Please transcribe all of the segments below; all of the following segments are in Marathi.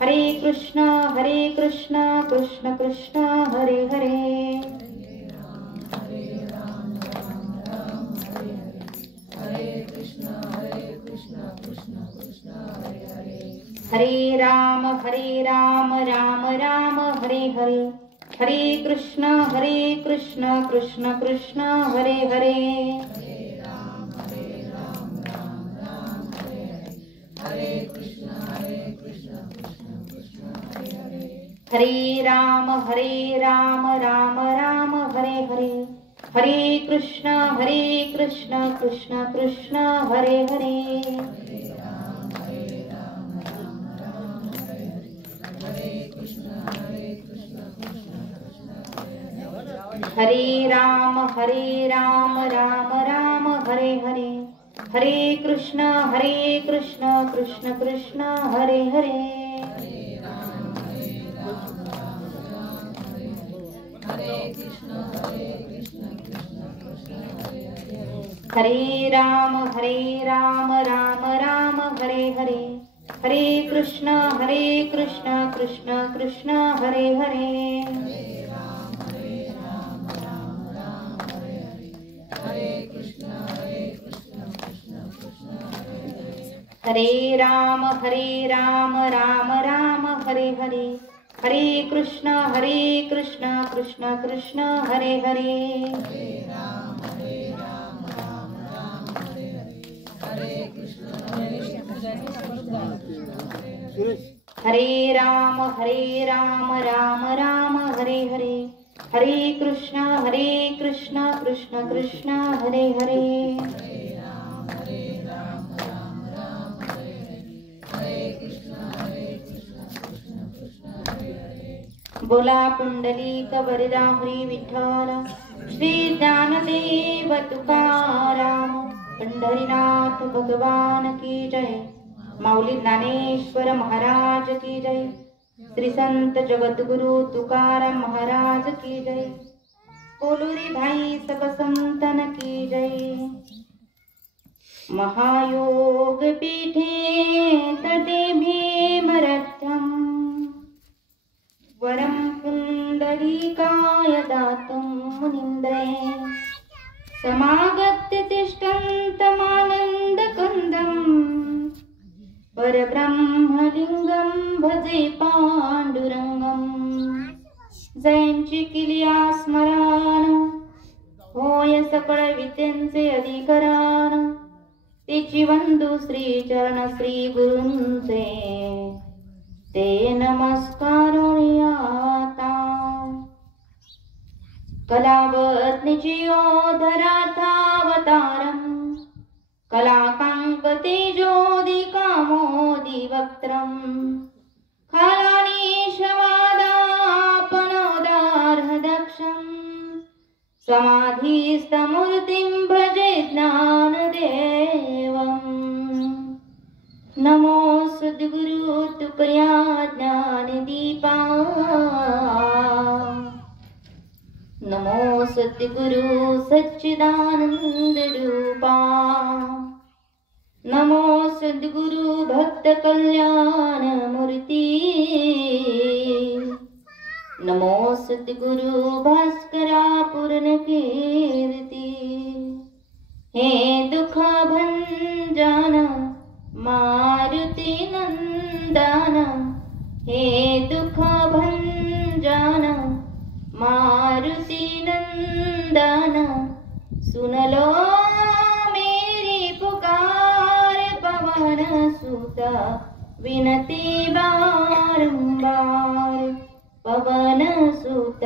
हरे कृष्णा कृष्ण कृष्ण हरे हरे। हरे राम राम राम हरे हरे। हरे कृष्ण कृष्ण कृष्ण हरे हरे। हरे राम राम राम हरे हरे। हरे कृष्ण कृष्ण कृष्ण हरे हरे। हरे राम राम राम हरे हरे। हरे कृष्ण कृष्ण कृष्ण हरे हरे। हरे राम राम राम हरे हरे। हरे कृष्ण कृष्ण कृष्ण हरे हरे। हरे राम राम राम हरे हरे। हरे कृष्ण कृष्ण कृष्ण हरे हरे। हरे राम राम राम हरे हरे। हरे कृष्ण कृष्ण कृष्ण हरे हरे। बोला पुंडलिक वरदा हरी विठ्ठल। श्री ज्ञानदेव तुकाराम पंढरीनाथ भगवान की जय। माऊली ज्ञानेश्वर महाराज की जय। श्री संत जगद्गुरु तुकाराम महाराज की जय। बोलो रे भाई सब संतन की जय। महायोग पीठे तटे भीमरथ्यम वरम पुंडरीकाय दातुं मुनीन्द्रे समागत्य तिष्ठन्तमानन्दकन्दम् परब्रह्मलिंगं भजे पांडुरंगम। जयांची किलिया स्मरण होय सकळ विद्यांचे अधिकरण। तिची वंदू श्री चरण श्री गुरूंचे ते नमस्कार आता। कलावत्निची ओधराथावतारम कलाकांकतेजोदिकामोदि वक्त्रम खालानीशवादापनोदार्हदक्षं समाधिस्तमूर्तिं भजे ज्ञानदेवम्। नमो सद्गुरु तुकया ज्ञानदीपा। नमो सद्गुरु सच्चिदानंद रूपा। नमो सद्गुरु भक्त कल्याण मूर्ति। नमो सद्गुरु भास्करा पूर्ण कीर्ति। हे दुख भंजन मारुति नंदन। हे दुख भंजन मारुति नंदन। सुन लो मेरी पुकार पवन सुत विनती बारंबार। पवन सुत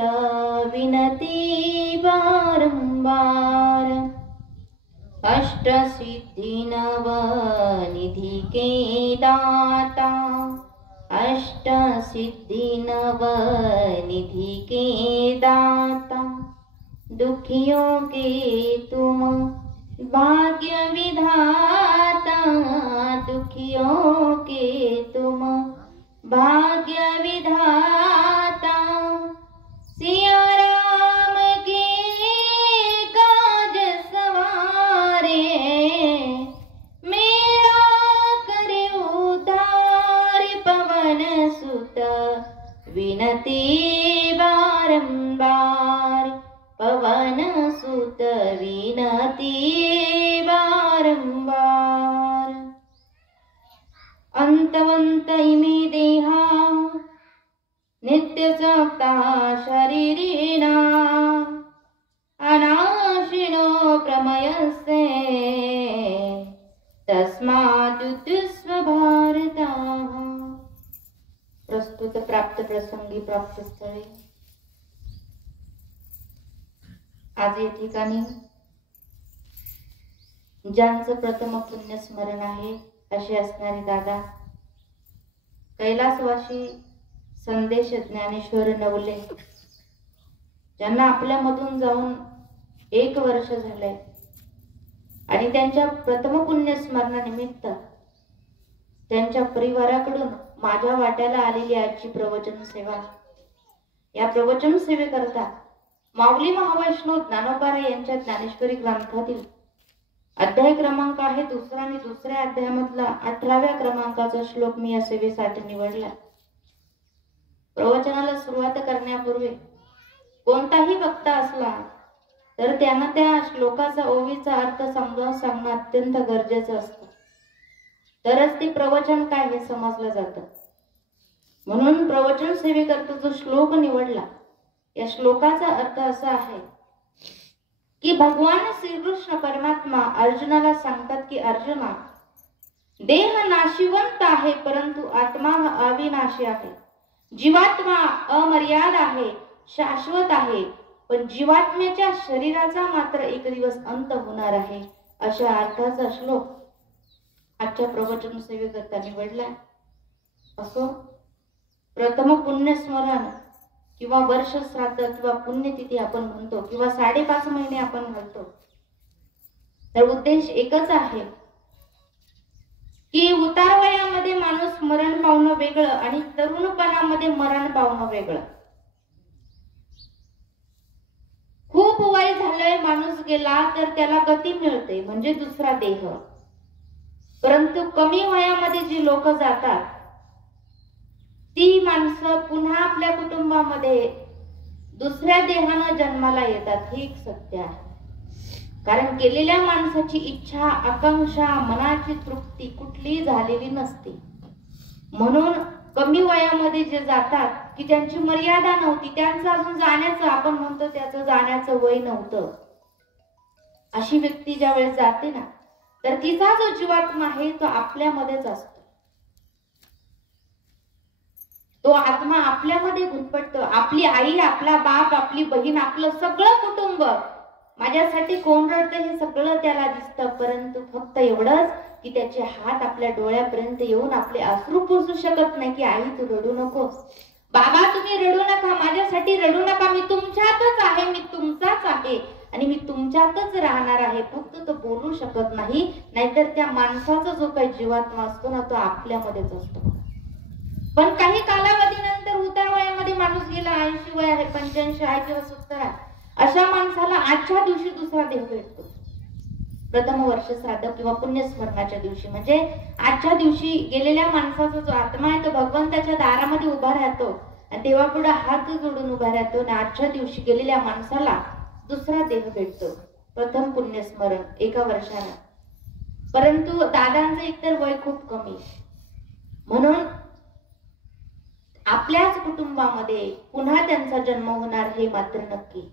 विनती बारंबार। अष्ट सिद्धि नव निधि के दाता। अष्ट सिद्धि नव निधि के दाता। दुखियों के तुम भाग्य विधाता। दुखियों के तुम भाग्य विधाता। सिया राम के काज सवारे। मेरा करे उद्धार पवन सु सुत विनती बारंबार, पवन सुत विनती बारंबार। अंतवंत इमे देहा नित्य सप्ता शरीरिणा, अनाशिनो प्रमयस्य तस्मादुत्स्व भारताः। प्रस्तुत प्राप्त प्रसंगी प्राप्त स्थळे। आज या ठिकाणी ज्यांचं प्रथम पुण्य स्मरण आहे असे असणारे दादा कैलासवासी संदेश ज्ञानेश्वर नवले, ज्यांना आपल्यामधून जाऊन 1 वर्ष झालंय आणि त्यांच्या प्रथम पुण्य स्मरणानिमित्त त्यांच्या परिवाराकडून माझ्या वाट्याला आलेली आजची प्रवचन सेवा। या प्रवचन सेवेकरता माऊली महावैष्णव ज्ञानोबा यांच्या ज्ञानेश्वरी ग्रंथातील अध्याय क्रमांक आहे 2 आणि 2 अध्यायामधला 18व्या क्रमांकाचा श्लोक मी या सेवेसाठी निवडला। प्रवचनाला सुरुवात करण्यापूर्वी कोणताही वक्ता असला तर त्यांना त्या श्लोकाचा ओवीचा अर्थ समजावून सांगणं अत्यंत गरजेचं असतं, तरच ते प्रवचन काय हे समजलं जातं। म्हणून प्रवचन सेवेकरता जो श्लोक निवडला, या श्लोकाचा अर्थ असा आहे की भगवान श्रीकृष्ण परमात्मा अर्जुनाला सांगतात की अर्जुना, देह नाशिवंत आहे परंतु आत्मा अविनाशी आहे। जीवात्मा अमर्याद आहे, शाश्वत आहे, पण जीवात्म्याच्या शरीराचा मात्र एक दिवस अंत होणार आहे। अशा अर्थाचा श्लोक आजच्या प्रवचन सेवेकरता निवडला। असो, प्रथम पुण्यस्मरण किंवा वर्ष श्राद्ध किंवा पुण्यतिथी आपण म्हणतो किंवा 5.5 महिने आपण घालतो, तर उद्देश एकच आहे की उतार वयामध्ये माणूस मरण पावणं वेगळं आणि तरुणपणामध्ये मरण पावणं वेगळं। खूप वय झालंय, माणूस गेला तर त्याला गती मिळते म्हणजे दुसरा देह, परंतु कमी वयामध्ये जी लोक जातात ती माणसं पुन्हा आपल्या कुटुंबामध्ये दुसऱ्या देहानं जन्माला येतात। ही एक सत्य आहे, कारण केलेल्या माणसाची इच्छा आकांक्षा मनाची तृप्ती कुठली झालेली नसते। म्हणून कमी वयामध्ये जे जातात की त्यांची मर्यादा नव्हती, त्यांचं अजून जाण्याचं, आपण म्हणतो त्याचं जाण्याचं वय नव्हतं, अशी व्यक्ती ज्या वेळेस जाते ना, तर तिचा जो जीवात्मा आहे तो आपल्यामध्येच असतो। तो आत्मा आपल्यामध्ये गुंतपडतो। आपली आई, आपला बाप, आपली बहीण, आपलं सगळं कुटुंब, माझ्यासाठी कोण रडते हे सगळं त्याला दिसतं, परंतु फक्त एवढंच की त्याचे हात आपल्या डोळ्यापर्यंत येऊन आपले अश्रू पुसू शकत नाही की आई तू रडू नकोस, बाबा तुम्ही रडू नका, माझ्यासाठी रडू नका, मी तुमच्यातच आहे, मी तुमचाच आहे आणि मी तुमच्यातच राहणार आहे। फक्त तो बोलू शकत नाही, नाहीतर त्या माणसाचा जो काही जीवात्मा असतो ना तो आपल्यामध्येच असतो। पण काही कालावधीनंतर उतार वयामध्ये माणूस गेला, 80 वय आहे, 85 आहे किंवा 70 आहे, अशा माणसाला आजच्या दिवशी दुसरा देह भेटतो। प्रथम वर्ष श्राद्ध किंवा पुण्यस्मरणाच्या दिवशी म्हणजे आजच्या दिवशी गेलेल्या माणसाचा जो आत्मा आहे तो भगवंताच्या दारामध्ये उभा राहतो आणि तेव्हा पुढे हात जोडून उभा राहतो आणि आजच्या दिवशी गेलेल्या माणसाला दुसरा देह भेटतो। प्रथम पुण्यस्मरण 1 वर्षाला, परंतु दादांचं एकतर वय खूप कमी, म्हणून आपल्याच कुटुंबामध्ये पुन्हा त्यांचा जन्म होणार हे मात्र नक्की।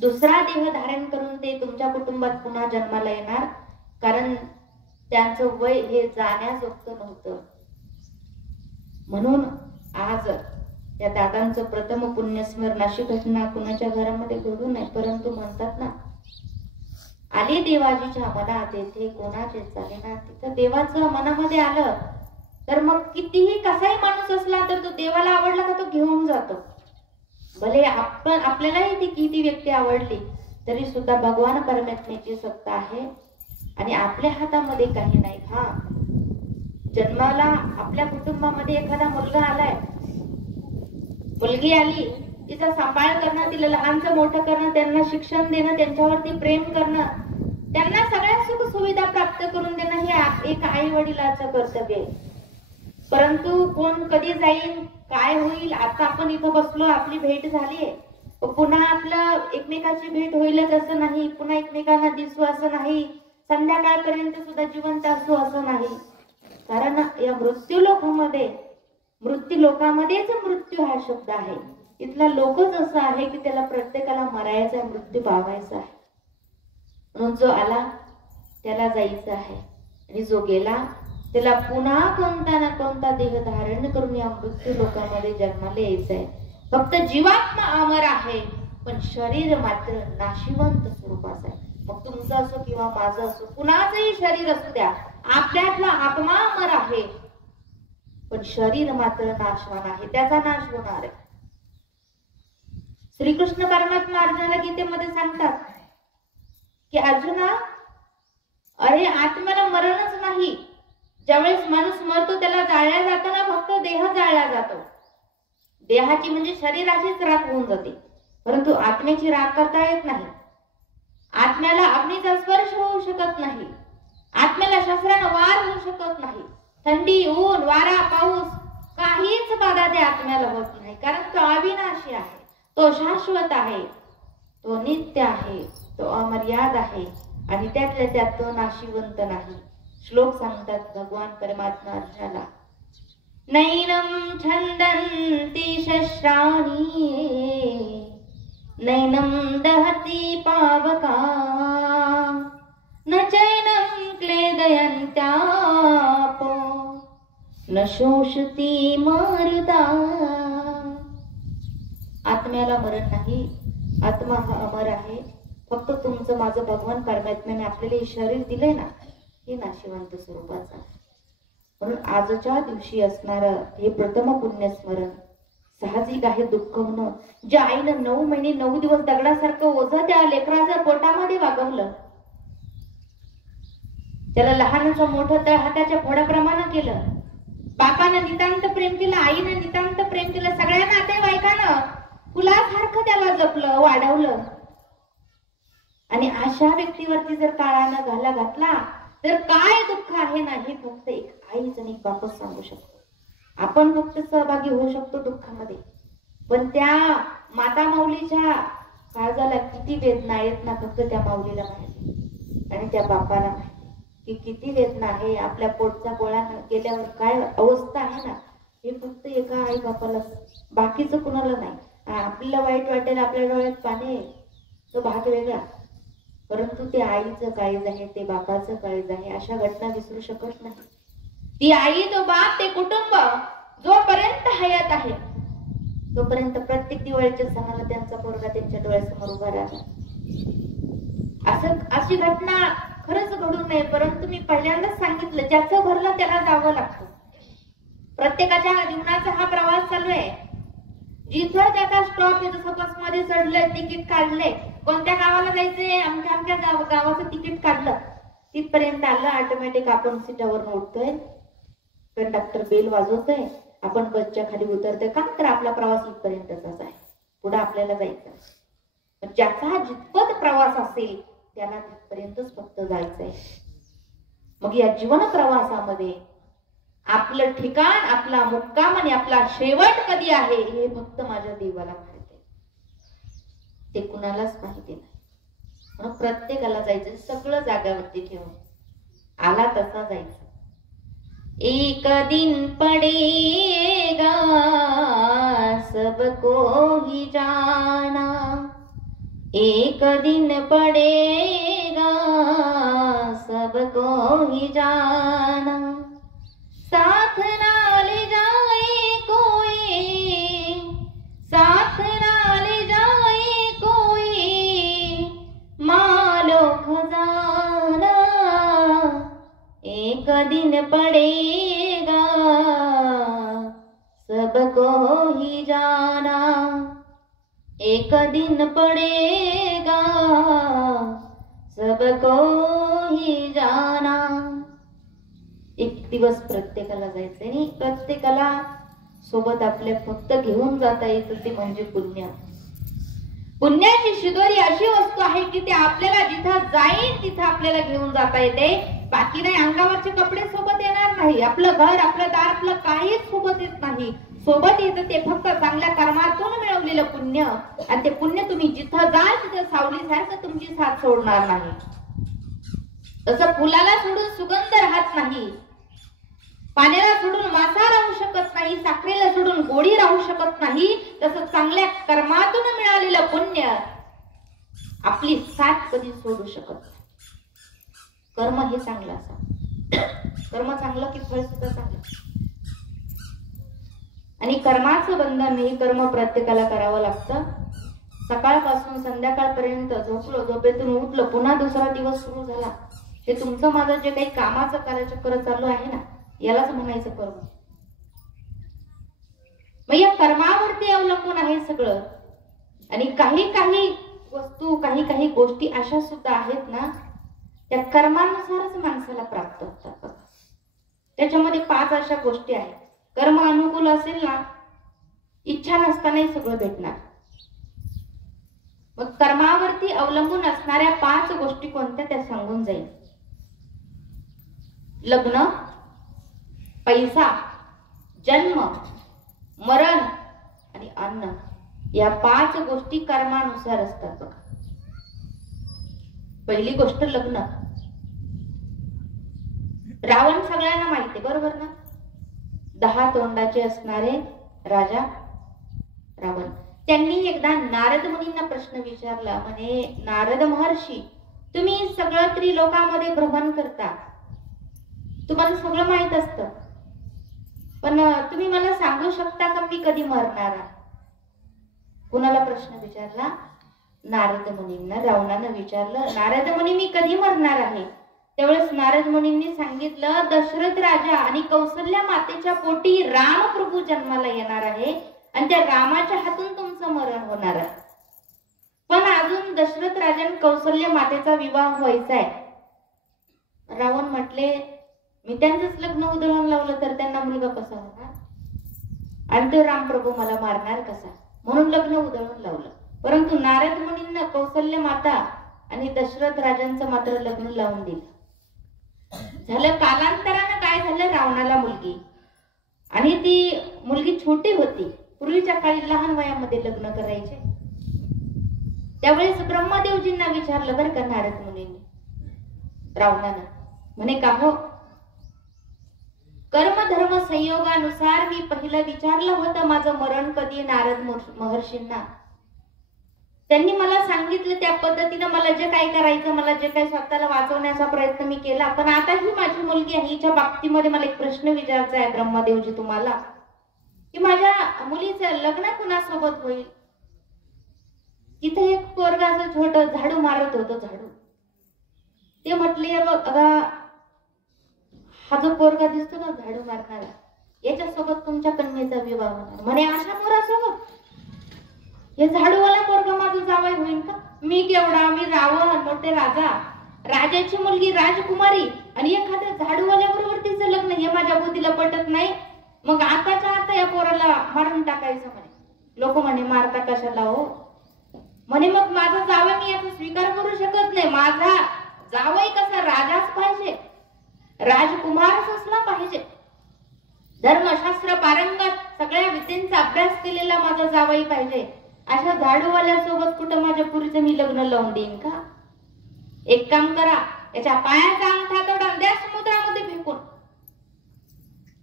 दुसरा देह धारण करून ते तुमच्या कुटुंबात पुन्हा जन्माला येणार, कारण त्यांचं वय हे जाण्याजोगतं नव्हतं। म्हणून आज या दादांचं प्रथम पुण्यस्मरण, अशी घटना कुणाच्या घरामध्ये घडू नये, परंतु म्हणतात ना, आले देवाजीच्या मनात येथे कोणाचे चालेना। तिथं देवाचं मनामध्ये आलं तर मग कितीही कसाही माणूस असला तर तो देवाला आवडला का तो घेऊन जातो। भले आपल्यालाही ती किती व्यक्ती आवडली तरी सुद्धा भगवान परमात्म्याची सत्ता आहे आणि आपल्या हातामध्ये काही नाही। हा, जन्माला आपल्या कुटुंबामध्ये एखादा मुलगा आलाय, मुलगी आली, तिचा सांभाळ करणं, तिला लहानचं मोठं करणं, त्यांना शिक्षण देणं, त्यांच्यावरती प्रेम करणं, त्यांना सगळ्या सुख सुविधा प्राप्त करून देणं हे एक आई वडिलाचं कर्तव्य आहे। परंतु कोण कधी जाईल, काय होईल, आता आपण इथं बसलो, आपली भेट झालीये, पुन्हा आपलं एकमेकाची भेट होईलच असं नाही, पुन्हा एकमेकांना दिसू असं नाही, संध्याकाळपर्यंत सुद्धा जिवंत असू असं नाही. कारण या मृत्यू लोकामध्येच मृत्यू हा शब्द आहे. इथला लोकच असा आहे की त्याला प्रत्येकाला मरायचा, मृत्यू पावायचा आहे. म्हणून जो आला त्याला जायचं आहे, आणि जो गेला त्याला पुन्हा कोणता ना कोणता देह धारण करून या मृत्यू लोकांमध्ये जन्माला यायचं आहे. फक्त जीवात्मा अमर आहे, पण शरीर मात्र नाशिवंत स्वरूपाचं आहे. मग तुमचं असो किंवा माझं असो, कुणाचंही शरीर असू द्या, आपल्यातला आत्मा अमर आहे, पण शरीर मात्र नाशवान आहे, त्याचा नाश होणार आहे. श्रीकृष्ण परमात्मा अर्जुनाला गीतेमध्ये सांगतात की अर्जुना, अरे आत्म्याला मरणच नाही. ज्यावेळेस माणूस मरतो त्याला जाळल्या जातो ना, फक्त देह जाळला जातो. देहाची म्हणजे शरीराचीच राख होऊन जाते, परंतु आत्म्याची राख करता येत नाही. आत्म्याला अग्नीचा स्पर्श होऊ शकत नाही, आत्म्याला शस्त्रानं वार होऊ शकत नाही. थंडी, ऊन, वारा, पाऊस काहीच बाधा त्या आत्म्याला होत नाही, कारण तो अविनाशी आहे, तो शाश्वत आहे, तो नित्य आहे, तो अमर्याद आहे, आणि त्यातल्या त्यात तो नाशिवंत नाही. श्लोक सांगतात भगवान परमात्मा अर्जुनाला, नैनं छन्दन्ति शस्त्राणि नैनं दहति पावका न चैनं क्लेदयन्त्यापो न शोषति मरुता. आत्म्याला मरण नाही, आत्मा हा अमर आहे. फक्त तुमचं माझं भगवान परमात्म्याने आपल्याला हे शरीर दिलंय ना, हे नाशिवंत स्वरूपाचं आहे. म्हणून आजच्या दिवशी असणार हे प्रथम पुण्यस्मरण साहजिक आहे. दुःख होणं, ज्या आईनं 9 महिने 9 दिवस दगडासारखं ओझं त्या लेकराच्या पोटामध्ये वागवलं, त्याला लहानाचं मोठं तळ हाताच्या फोडाप्रमाणे केलं, बापानं नितांत प्रेम केलं, आईनं नितांत प्रेम केलं, सगळ्या नातेवाईकानं फुलासारखं त्याला जपलं, वाढवलं, आणि अशा व्यक्तीवरती जर काळानं घाला घातला तर काय दुःख आहे ना, हे फक्त एक आईच आणि एक बापच सांगू शकतो. आपण फक्त सहभागी होऊ शकतो दुःखामध्ये, पण त्या माता माऊलीच्या काळजाला किती वेदना आहेत ना, फक्त त्या माऊलीला माहिती, आणि त्या बापाला माहिती की किती वेदना आहे. आपल्या पोटचा गोळा गेल्यावर काय अवस्था आहे ना, हे फक्त एका आई बापाला, बाकीचं कुणाला नाही. आपल्याला वाईट वाटेल, आपल्या डोळ्यात पाणी आहे, तो भाग वेगळा, परंतु ते आईचं काळीज आहे, ते बापाचं काळीज आहे, अशा घटना विसरू शकत नाही. ती आई, तो बाप, ते कुटुंब जोपर्यंत हयात आहे तोपर्यंत प्रत्येक दिवाळीच्या सणाला त्यांचा पोरगा त्यांच्या डोळ्यासमोर उभा राहणार. अशी घटना खरंच घडू नये, परंतु मी पहिल्यांदाच सांगितलं, ज्याचं भरलं त्याला जावं लागतं. प्रत्येकाच्या जीवनाचा हा प्रवास चालू आहे. जिथं त्याचा स्टॉप आहे, जसं बसमध्ये चढलंय, तिकीट काढलंय, कोणत्या गावाला जायचंय, आमच्या गावाचं तिकीट काढलं, तिथपर्यंत आलं, ऑटोमॅटिक आपण सीटावर उठतोय, कंडक्टर बेल वाजवतोय, आपण बसच्या खाली उतरतोय, का तर आपला प्रवास इथपर्यंतचाच आहे, पुढे आपल्याला जायचं. ज्याचा जितपत प्रवास असेल त्याला तिथपर्यंतच फक्त जायचंय. मग या जीवन प्रवासामध्ये आपलं ठिकाण, आपला मुक्काम आणि आपला शेवट कधी आहे हे फक्त माझ्या देवाला माहिती आहे, ते कुणालाच माहिती नाही. म्हणून प्रत्येकाला जायचं, सगळं जागावरती ठेवून आला तसा जायचं. एक दिन पडेगा सबको ही जाना, एक दिन पडेगा सबको ही जाना, साथ ना ले जाए कोई, साथ ना ले जाए कोई, मालो खजाना, एक दिन पड़ेगा सबको ही जाना, एक दिन पड़ेगा सबको ही जाना. एक दिवस प्रत्येकाला जायचंय, आणि प्रत्येकाला सोबत आपल्या फक्त घेऊन जाता येतं ते म्हणजे पुण्य. पुण्याची शिदोरी अशी वस्तू आहे की ते आपल्याला जिथं जाईल तिथं आपल्याला घेऊन जाता येते, बाकी नाही, अंगावरचे कपडे सोबत येणार नाही, आपलं घर, आपलं दार, आपलं काहीच सोबत येत नाही. सोबत येतं ते फक्त चांगल्या कर्मातून मिळवलेलं पुण्य. आणि ते पुण्य तुम्ही जिथं जाल तिथं सावलीसारखं तुमची साथ सोडणार नाही. तसं फुलाला सोडून सुगंध राहत नाही, पाण्याला सोडून मासा राहू शकत नाही, साखरेला सोडून गोडी राहू शकत नाही. तसं चांगल्या कर्मातून मिळालेलं पुण्य आपली साथ कधी सोडू शकत नाही. कर्म हे चांगलं असं, कर्म चांगलं की फळ सुद्धा चांगलं. आणि कर्माचं बंधन हे कर्म प्रत्येकाला करावं लागतं. सकाळपासून संध्याकाळपर्यंत झोपलो, झोपेतून उठलो, पुन्हा दुसरा दिवस सुरू झाला. हे तुमचं माझं जे काही कामाचं कार्यचक्र चालू आहे ना, यालाच म्हणायचं कर्म. मग या कर्मावरती अवलंबून आहे सगळं. आणि काही काही वस्तू, काही काही गोष्टी अशा सुद्धा आहेत ना, त्या कर्मानुसारच माणसाला प्राप्त होतात. त्याच्यामध्ये 5 अशा गोष्टी आहेत. कर्म अनुकूल असेल ना, इच्छा नसतानाही सगळं भेटणार. मग कर्मावरती अवलंबून असणाऱ्या 5 गोष्टी कोणत्या त्या सांगून जाईल. लग्न, पैसा, जन्म, मरण आणि अन्न, या 5 गोष्टी कर्मानुसार असतात बघा. पहिली गोष्ट लग्न. रावण सगळ्यांना माहिती, बरोबर ना? 10 तोंडाचे असणारे राजा रावण. त्यांनी एकदा नारद मुनींना प्रश्न विचारला. म्हणे, नारद महर्षी, तुम्ही सगळं त्रिलोकामध्ये भ्रमण करता, तुम्हाला सगळं माहित असतं, पण तुम्ही मला सांगू शकता का मी कधी मरणार? कुणाला प्रश्न विचारला? नारद मुनींना. रावणानं विचारलं, नारद मुनी, मी कधी मरणार आहे? त्यावेळेस नारद मुनींनी सांगितलं, दशरथ राजा आणि कौसल्या मातेच्या पोटी राम प्रभू जन्माला येणार आहे आणि त्या रामाच्या हातून तुमचं मरण होणार आहे. पण अजून दशरथ राजा कौसल्य मातेचा विवाह व्हायचा आहे. रावण म्हटले, मी त्यांचंच लग्न उधळून लावलं तर त्यांना मुलगा कसा होणार? आणि तो रामप्रभू मला मारणार कसा? म्हणून लग्न उधळून लावलं. परंतु नारद मुनींना कौसल्य माता आणि दशरथ राजांचं मात्र लग्न लावून दिलं. झालं, कालांतरानं काय झालं, रावणाला मुलगी, आणि ती मुलगी छोटी होती. पूर्वीच्या काळी लहान वयामध्ये लग्न करायचे. त्यावेळेस ब्रह्मदेवजींना विचारलं बरं का नारद मुनींनी रावणानं. म्हणे, का हो, कर्म धर्म संयोगानुसार मी पहिलं विचारलं होतं माझं मरण कधी नारद महर्षींना. त्यांनी मला सांगितलं त्या पद्धतीनं मला जे काही करायचं, मला जे काही स्वतःला वाचवण्याचा प्रयत्न मी केला. पण आता ही माझी मुलगी आहे, हिच्या बाबतीमध्ये मला एक प्रश्न विचारायचा आहे ब्रह्मदेवजी तुम्हाला, की माझ्या मुलीचं लग्न कुणासोबत होईल? तिथे एक पोरगाचं छोटं झाडू मारत होतं, झाडू. ते म्हटले, बघा, हा जो पोरगा दिसतो ना झाडू मारणारा, याच्यासोबत तुमच्या कन्येचा विवाह होणार. म्हणे, अशा पोरासोबत? हे झाडूवाला पोरगा माझं जावई होईल का? मी केवढा, मी रावण, मोठे राजा, राजाची मुलगी राजकुमारी, आणि एखाद्या झाडूवाल्या बरोबर तिचं लग्न, हे माझ्या बुद्धीला पटत नाही. मग आताच्या आता या पोराला मारून टाकायचं. म्हणे, लोक म्हणे, मारता कशाला हो? म्हणे, मग माझा जावई मी याचा स्वीकार करू शकत नाही. माझा जावई कसा राजाच पाहिजे, राजकुमारच असला पाहिजे, धर्मशास्त्र पारंगत, सगळ्या विद्यांचा अभ्यास केलेला माझा जावई पाहिजे. अशा झाडूवाल्यासोबत कुठं माझ्या पुरीचं मी लग्न लावून देईन का? एक काम करा, याच्या पायाचा अंगठा तोडा, द्या समुद्रामध्ये फेकून.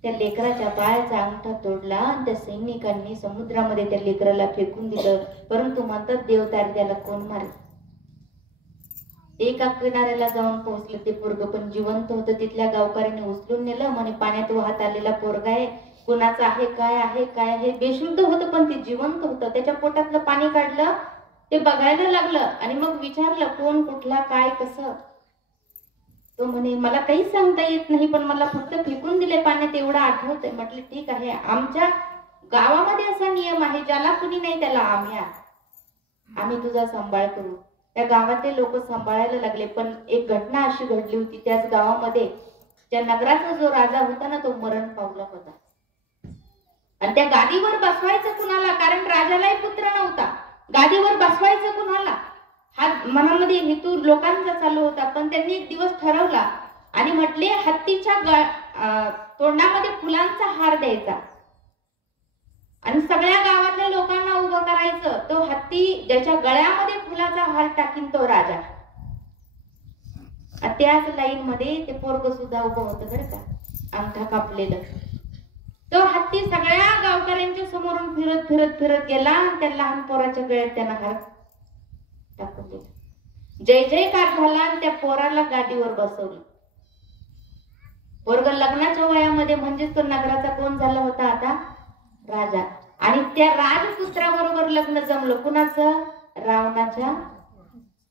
त्या लेकराच्या पायाचा अंगठा तोडला आणि त्या सैनिकांनी समुद्रामध्ये त्या लेकराला फेकून दिलं. परंतु म्हणतात देवदार त्याला कोण मारे? एका किनाऱ्याला जाऊन पोहोचलं ते पोरग, पण जिवंत होतं. तिथल्या गावकऱ्यांनी उचलून नेलं. म्हणे, पाण्यात वाहत आलेला पोरगा आहे, कुणाचं आहे, काय आहे, काय आहे? बेशुद्ध होतं पण ते जिवंत होतं. त्याच्या पोटातलं पाणी काढलं, ते बघायला लागलं आणि मग विचारलं, कोण, कुठला, काय, कसं? तो म्हणे, मला काही सांगता येत नाही, पण मला फक्त फेकून दिले पाण्यात एवढं आठवतंय. म्हटलं, ठीक आहे, आमच्या गावामध्ये असा नियम आहे, ज्याला कुणी नाही त्याला आम्ही तुझा सांभाळ करू. त्या गावातले लोक सांभाळायला लागले. पण एक घटना अशी घडली होती त्याच गावामध्ये, त्या नगराचा जो राजा होता ना, तो मरण पावला होता. आणि त्या गादीवर बसवायचं कुणाला? कारण राजालाही पुत्र नव्हता. गादीवर बसवायचं कुणाला हा मनामध्ये हेतू लोकांचा चालू होता. पण त्यांनी एक दिवस ठरवला, आणि म्हटले हत्तीच्या तोंडामध्ये फुलांचा हार द्यायचा आणि सगळ्या गावातल्या लोकांना उभं करायचं. तो हत्ती ज्याच्या गळ्यामध्ये फुलाचा हार टाकीन तो राजा. त्याच लाईन मध्ये ते पोरग सुद्धा उभं होतं बरं का, अंगठा कापलेलं. तो हत्ती सगळ्या गावकऱ्यांच्या समोरून फिरत फिरत फिरत गेला आणि त्या लहान पोराच्या गळ्यात त्यानं हार टाकून दिला. जय जयकार झाला आणि त्या पोराला गादीवर बसवलं. पोरग लग्नाच्या वयामध्ये म्हणजेच तो नगराचा कोण झाला होता आता, राजा. आणि त्या राजपुत्राबरोबर लग्न जमलं. कुणाचं? रावणाच्या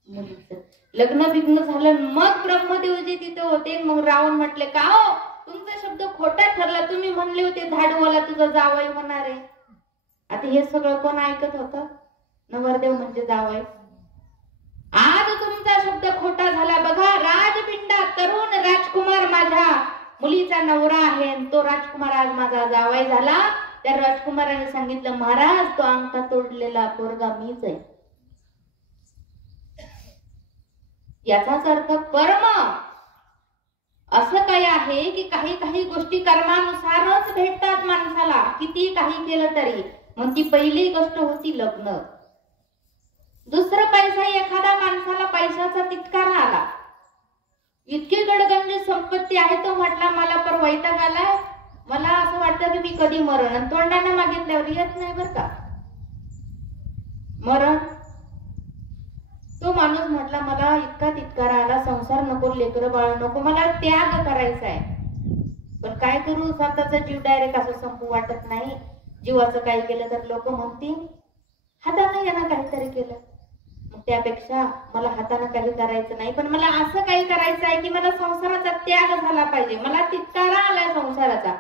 मुलीचं. लग्न बिग्न झालं. मग ब्रह्मदेवजी तिथे होते. मग रावण म्हटले का हो, तुमचा शब्द खोटा ठरला, तुम्ही म्हणले होते धाडूवाला तुझा जावई होणार आहे. आता हे सगळं कोण ऐकत होतं? नवरदेव म्हणजे जावई. आज तुमचा शब्द खोटा झाला. बघा, राजपिंडा तरुण राजकुमार माझ्या मुलीचा नवरा आहे, तो राजकुमार आज माझा जावई झाला. त्या राजकुमाराने सांगितलं, महाराज तो अंगठा तोडलेला पोरगा मीच आहे. याचाच अर्थ कर्म असं काही आहे की काही काही गोष्टी कर्मानुसारच भेटतात माणसाला, किती काही केलं तरी. मग ती पहिली गोष्ट होती लग्न. दुसरं पैसा. एखादा माणसाला पैशाचा तिटकारा आला, इतकी गडगंज संपत्ती आहे, तो म्हटला मला पर वैताग आलाय, मला असं वाटतं की मी कधी मरण. आणि तोंडाने मागितल्यावर येत नाही बर का मरण. तो माणूस म्हटला मला इतका तिटकारा आला, संसार नको, लेकरं बाळ नको, मला त्याग करायचा आहे. पण काय करू, स्वतःचा जीव डायरेक्ट असं संपू वाटत नाही. जीवाचं काही केलं तर लोक म्हणतील हाताने यानं काहीतरी केलं. मग त्यापेक्षा मला हाताने काही करायचं नाही, पण मला असं काही करायचं आहे की मला संसाराचा त्याग झाला पाहिजे. मला तिटकारा आलाय संसाराचा.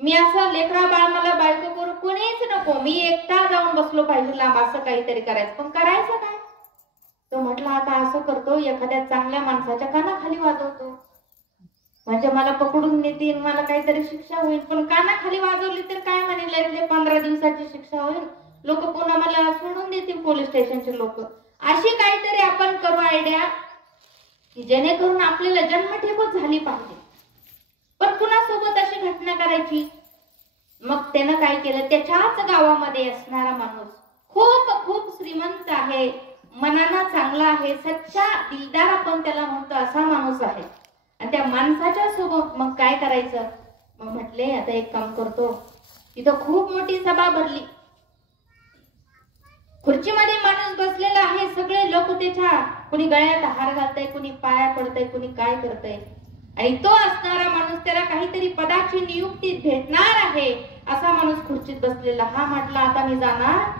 मी असं लेकरा बाळ मला बायको करू कोणीच नको, मी एकटा जाऊन बसलो पाहिजे लांब, असं काहीतरी करायचं. पण करायचं काय? तो म्हटला आता असं करतो, एखाद्या चांगल्या माणसाच्या कानाखाली वाजवतो, म्हणजे मला पकडून नेतील, मला काहीतरी शिक्षा होईल. पण कानाखाली वाजवली तर काय म्हणेल, 15 दिवसाची शिक्षा होईल, लोक पुन्हा मला सोडून देतील पोलीस स्टेशनचे लोक. अशी काहीतरी आपण करू आयडिया की जेणेकरून आपल्याला जन्मठेपच झाली पाहिजे. पण पुन्हा सोबत अशी घटना करायची. मग त्यानं काय केलं, त्याच्याच गावामध्ये असणारा माणूस खूप खूप श्रीमंत आहे, मनाला चांगला आहे, सच्चा दिलदार आपण त्याला म्हणतो, असा माणूस आहे. आणि त्या माणसाच्या सोबत मग काय करायचं, मग म्हटले आता एक काम करतो, तिथं खूप मोठी सभा भरली, खुर्चीमध्ये माणूस बसलेला आहे, सगळे लोक त्याच्या, कुणी गळ्यात हार घालतय, कुणी पाया पडतय, कुणी काय करतय. आणि तो असणारा माणूस, त्याला काहीतरी पदाची नियुक्ती भेटणार आहे असा माणूस खुर्चीत बसलेला. हा म्हटला आता मी जाणार,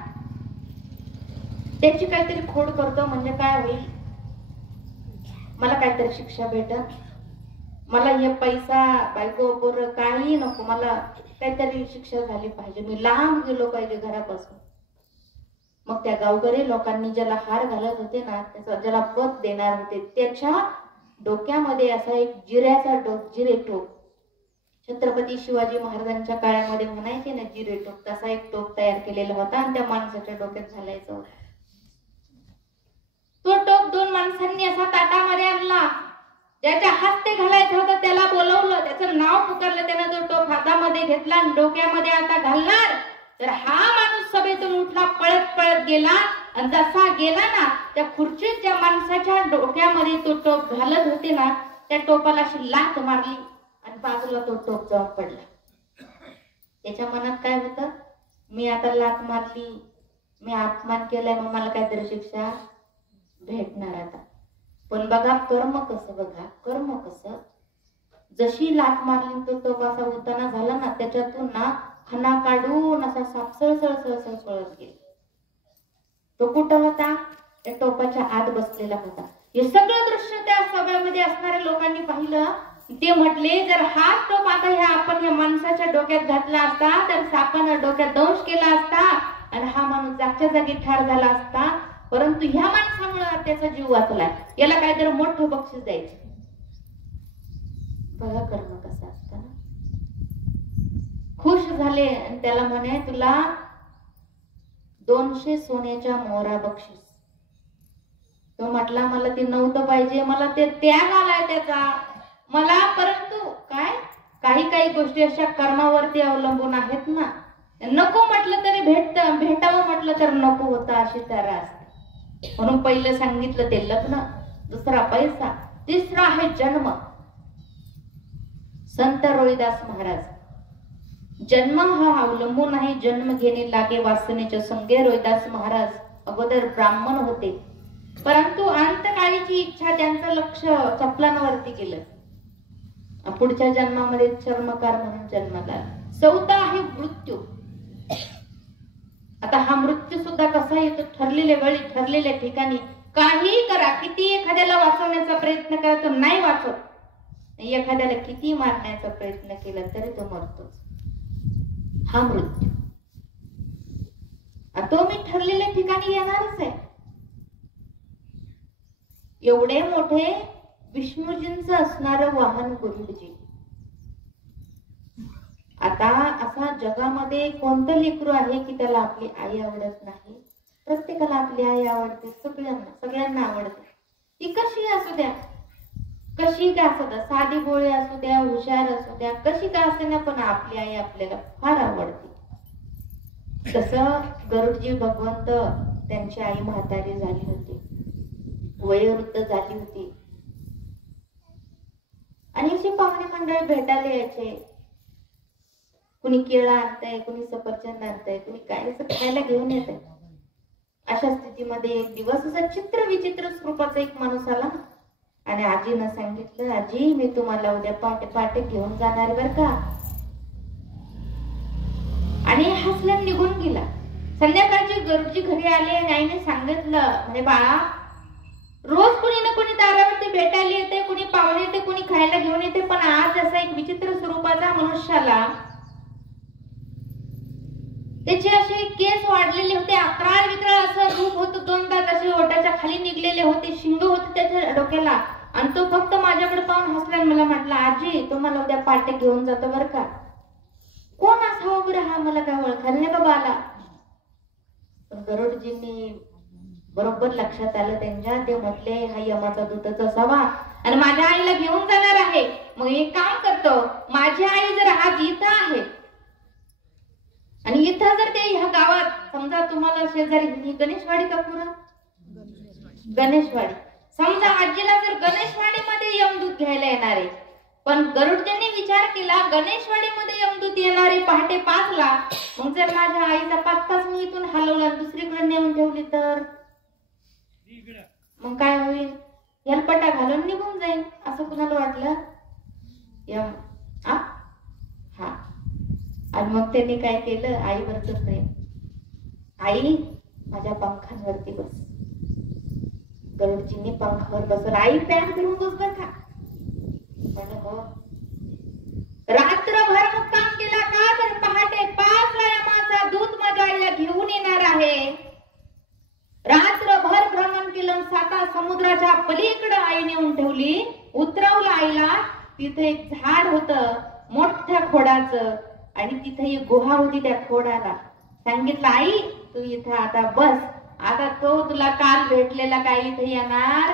त्याची काहीतरी खोड करतो, म्हणजे काय होईल, मला काहीतरी शिक्षा भेटत, मला हे पैसा बायको पोर काही नको, मला काहीतरी शिक्षा झाली पाहिजे, मी लांब गेलो पाहिजे घरापासून. मग त्या गावकरी लोकांनी ज्याला हार घालत होते ना, त्याचा ज्याला पद देणार होते, त्याच्या डोक्यामध्ये असा एक जिऱ्याचा जिरे टोप, छत्रपती शिवाजी महाराजांच्या काळामध्ये म्हणायचे ना जिरे टोप, तसा एक टोप तयार केलेला होता आणि त्या माणसाच्या डोक्यात घालायचा होता. तो टोप 2 माणसांनी असा ताटामध्ये आणला, ज्याच्या हात ते घालायचं होतं त्याला बोलवलं, त्याचं नाव पुकारलं, त्यानं तो टोप हातामध्ये घेतला आणि डोक्यामध्ये आता घालणार. तर हा माणूस सभेतून उठला, पळत पळत गेला आणि जसा गेला ना, त्या खुर्चीत ज्या माणसाच्या डोक्यामध्ये तो टोप घालत होते ना, त्या टोपाला अशी लाथ मारली आणि बाजूला तो टोप जाऊन पडला. त्याच्या मनात काय होतं, मी आता लाथ मारली, मी अपमान केलाय, मग मला काहीतरी शिक्षा भेटणार आता. पण बघा कर्म कसं, बघा कर्म कसं, जशी लाथ मारली तो टोप असा उताना झाला ना, त्याच्यातून ना खना काढून असा साप सळसळ पळत गेला. तो कुठं होता, त्या टोपाच्या आत बसलेला होता. हे सगळं दृश्य त्या सभेमध्ये असणाऱ्या लोकांनी पाहिलं. ते म्हटले जर हा टोप आता आपण या माणसाच्या डोक्यात घातला असता तर सापानं डोक्यात दंश केला असता आणि हा माणूस जागच्या जागी ठार झाला असता, परंतु ह्या माणसामुळे त्याचा जीव वाचला, याला काहीतरी मोठं बक्षीस द्यायचं. बघा कर्म कसं असतं ना. खुश झाले आणि त्याला म्हणे तुला 200 सोन्याच्या मोहरा बक्षीस. तो म्हटला मला ते नव्हतं पाहिजे, मला ते त्याग आलाय त्याचा, मला, परंतु काय काही काही गोष्टी अशा कर्मावरती अवलंबून आहेत ना. नको म्हटलं तरी भेटावं म्हटलं तर नको होतं, अशी तऱ्हा असते. म्हणून पहिलं सांगितलं ते लग्न, दुसरा पैसा, तिसरा आहे जन्म. संत रोहिदास महाराज, जन्म हा अवलंबून आहे, जन्म घेणे लागे वासनेच्या संगे. रोहिदास महाराज अगोदर ब्राह्मण होते, परंतु अंतकाळीची इच्छा त्यांचं लक्ष चपलांवरती केलं. पुढच्या जन्मामध्ये चर्मकार म्हणून जन्माला. चौथा आहे मृत्यू. आता हा मृत्यू सुद्धा कसा येतो, ठरलेल्या वेळी ठरलेल्या ठिकाणी. काही करा, किती एखाद्याला वाचवण्याचा प्रयत्न करा तो नाही वाचत, एखाद्याला किती मारण्याचा प्रयत्न केला तरी तो मरतोच. हा मृत्यू तो मी ठरलेल्या ठिकाणी येणारच आहे. एवढे मोठे विष्णूजींचं असणारं वाहन गरुडजी. आता असा जगामध्ये कोणतं लेकरू आहे की त्याला आपली आई आवडत नाही? प्रत्येकाला आपली आई आवडते, सगळ्यांना आवडते. ती कशी असू द्या, कशी काय असू द्या, साधी भोळी असू द्या, हुशार असू द्या, कशी काय असे ना, पण आपली आई आपल्याला फार आवडते. तसं गरुडजी भगवंत, त्यांची आई म्हातारी झाली होती, वयोवृद्ध झाली होती, आणि असे पाहुणे मंडळ भेटायला यायचे. कुणी केळं आणतंय, कुणी सफरचंद आणतंय, कुणी काय असं खायला घेऊन येत आहे. अशा स्थितीमध्ये एक दिवस असा चित्र विचित्र स्वरूपाचा एक माणूस आला आणि आजीनं सांगितलं, आजी मी तुम्हाला उद्या पहाटे पहाटे घेऊन जाणार बर का. आणि हसल्यान निघून गेला. संध्याकाळची गरुडजी घरी आले आणि आईने सांगितलं, म्हणजे बाळा, रोज कुणी ना कुणी दारावरती भेटायला येते, कुणी पाहुणे येते, कुणी खायला घेऊन येते, पण आज असा एक विचित्र स्वरूपाचा मनुष्याला, त्याचे असे केस वाढलेले होते, अकराळ विक्राळ असं रूप होतं, 2 दात असे ओठाच्या खाली निघलेले होते, शिंग होते त्याच्या डोक्याला, आणि तो फक्त माझ्याकडे पाहून हसला. मला म्हटलं, आजी तुम्हाला उद्या पाटे घेऊन जातो बर का. कोण असावं बरं हा, मला काय ओळखायला नाही बाबा आला. पण गरुडजींनी बरोबर लक्षात आलं त्यांच्या. ते म्हटले, हा यमाचा दूतच असावा आणि माझ्या आईला घेऊन जाणार आहे. मग एक काम करतो, माझी आई जर आज इथं आहे आणि इथं जर ते ह्या गावात, समजा तुम्हाला शेजारी गणेशवाडी का पुरा, गणेशवाडी, समजा आजीला जर गणेशवाडी मध्ये यमदूत घ्यायला येणार आहे, पण गरुडजींनी विचार केला, गणेशवाडी मध्ये यमदूत येणारे पहाटे 5 ला, मग जर माझ्या आईचा पत्ताच मी इथून हलवला दुसरीकडे नेऊन ठेवली तर मग काय होईल, हेलपटा घालून निघून जाईल, असं कुणाला वाटलं. हा, आणि मग त्यांनी काय केलं, आईवरच प्रेम. आई माझ्या पंखांवरती बस. गरुडजींनी पंखावर बसवलं. आई पॅन करून बस बर का. रात्रभर मुक्काम केला का, तर पहाटे 5 ला यमाचा दूत माझ्या आईला घेऊन येणार आहे. रात्रभर भ्रमण केलं, 7 समुद्राच्या पलीकडे आई नेऊन ठेवली, उतरवलं आईला. तिथे एक झाड होतं मोठ्या खोडाचं, आणि तिथे एक गुहा होती. त्या खोडाला सांगितलं, आई तू इथं आता बस, आता तो तुला काल भेटलेला काय इथे येणार.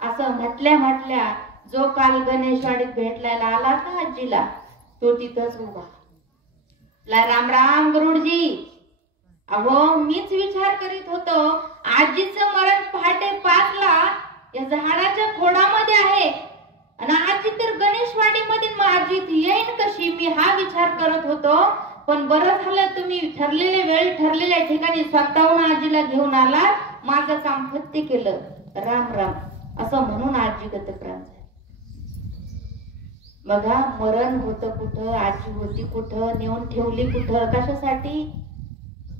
असं म्हटल्या जो काल गणेशवाडीत भेटलायला आला ना आजीला, तो तिथंच उभा. राम राम गरुडजी. अहो मीच विचार करीत होतो, आजीचं मरण पहाटे 5 ला या झाडाच्या खोडामध्ये आहे, आणि आजी तर गणेशवाडी मध्ये, मग आजी येईन कशी, मी हा विचार करत होतो. पण बरं झालं तुम्ही ठरलेल्या वेळी ठरलेल्या ठिकाणी स्वतःहून आजीला घेऊन आला, माझं काम फत्ते केलं. राम राम असं म्हणून आजी गतप्राण झाली. बघा, मरण होतं कुठं, आजी होती कुठं, नेऊन ठेवली कुठं, कशासाठी,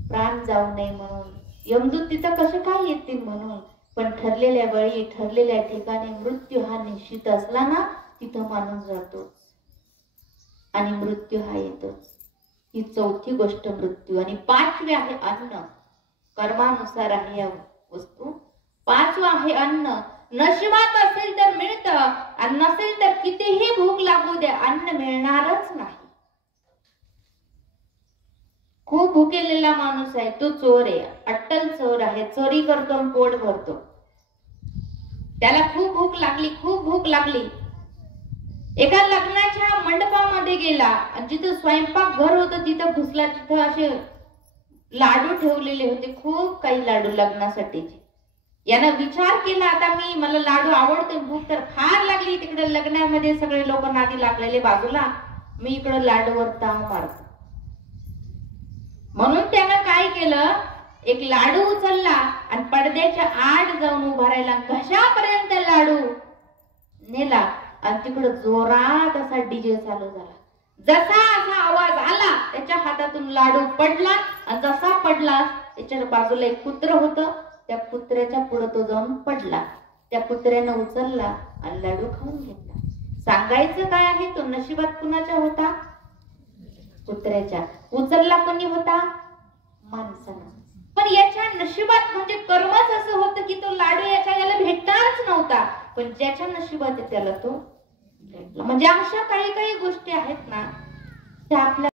प्राण जाऊ नये म्हणून. यमदूत तिथं कसे काय येतील म्हणून. पण ठरलेल्या वेळी ठरलेल्या ठिकाणी मृत्यू हा निश्चित असला ना, तिथं माणूस जातो आणि मृत्यू हा येतोच. ही 4थी गोष्ट मृत्यू. आणि 5वी आहे अन्न. कर्मानुसार आहे या वस्तू. 5वं आहे अन्न. नशिबात असेल तर मिळतं, आणि नसेल तर कितीही भूक लागू द्या, अन्न मिळणारच नाही. खूप भुकेलेला माणूस आहे, तो चोर आहे, अट्टल चोर आहे, चोरी करतो आणि पोट भरतो. त्याला खूप भूक लागली, खूप भूक लागली, एका लग्नाच्या मंडपामध्ये गेला आणि जिथं स्वयंपाक घर होतं तिथं घुसला. तिथं असे लाडू ठेवलेले होते, खूप काही लाडू लग्नासाठीचे. यानं विचार केला, आता मला लाडू आवडते, भूक तर फार लागली. तिकडे लग्नामध्ये सगळे लोक नादी लागलेले बाजूला, मी इकडे लाडूवर ताव मारतो. म्हणून त्यानं काय केलं, एक लाडू उचलला आणि पडद्याच्या आड जाऊन उभा राहिला. घशापर्यंत लाडू नेला आणि तिकडं जोरात असा डीजे चालू झाला. जसा असा आवाज आला त्याच्या हातातून लाडू पडला आणि जसा पडला त्याच्या बाजूला एक कुत्र होतं, त्या कुत्र्याच्या पुढे तो जाऊन पडला. त्या कुत्र्यानं उचलला आणि लाडू खाऊन घेतला. सांगायचं काय आहे, तो नशिबात कुणाच्या होता? कुत्र्याच्या. उचलला कोणी होता? माणसानं. पण याच्या नशिबात म्हणजे कर्मच असं होतं की तो लाडू याला भेटणारच नव्हता, पण ज्याच्या नशिबात त्याला तो भेटला. म्हणजे अशा काही काही गोष्टी आहेत ना, त्या आपल्या